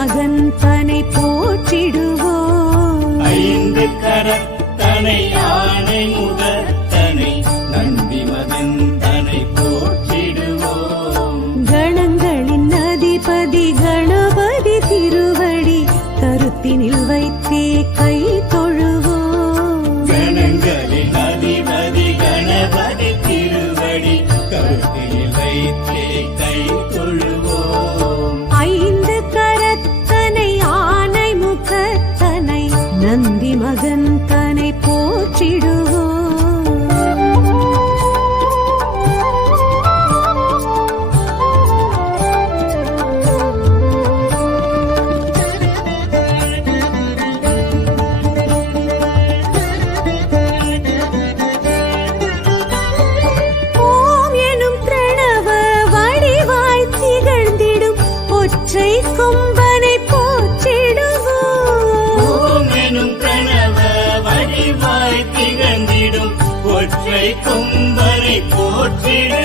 மகன் தனை போற்றிடுவோம். ஐந்து கரத்தனை யானை முகத்தனை நந்தி மகன் தனை போற்றிடுவோம். கணங்களின் அதிபதி கணபதி திருவடி கருத்தினில் வைத்தே கை தொழுவோம். கணங்களின் அதிபதி கணபதி திருவடி கருத்தினில் வைத்தே கை தொழுவோம். ஐந்து கரத்தனை ஆனை முகத்தனை நந்தி மகன் தனை போற்றிடுவோம். ஓம் எனும் பிரணவ வடிவாய் திகழ்ந்திடும் ஒற்றை கொம்பனை போற்றிடுவோம். ஓம் எனும் பிரணவ வடிவாய் திகழ்ந்திடும் ஒற்றை கொம்பனை போற்றிடுவோம்.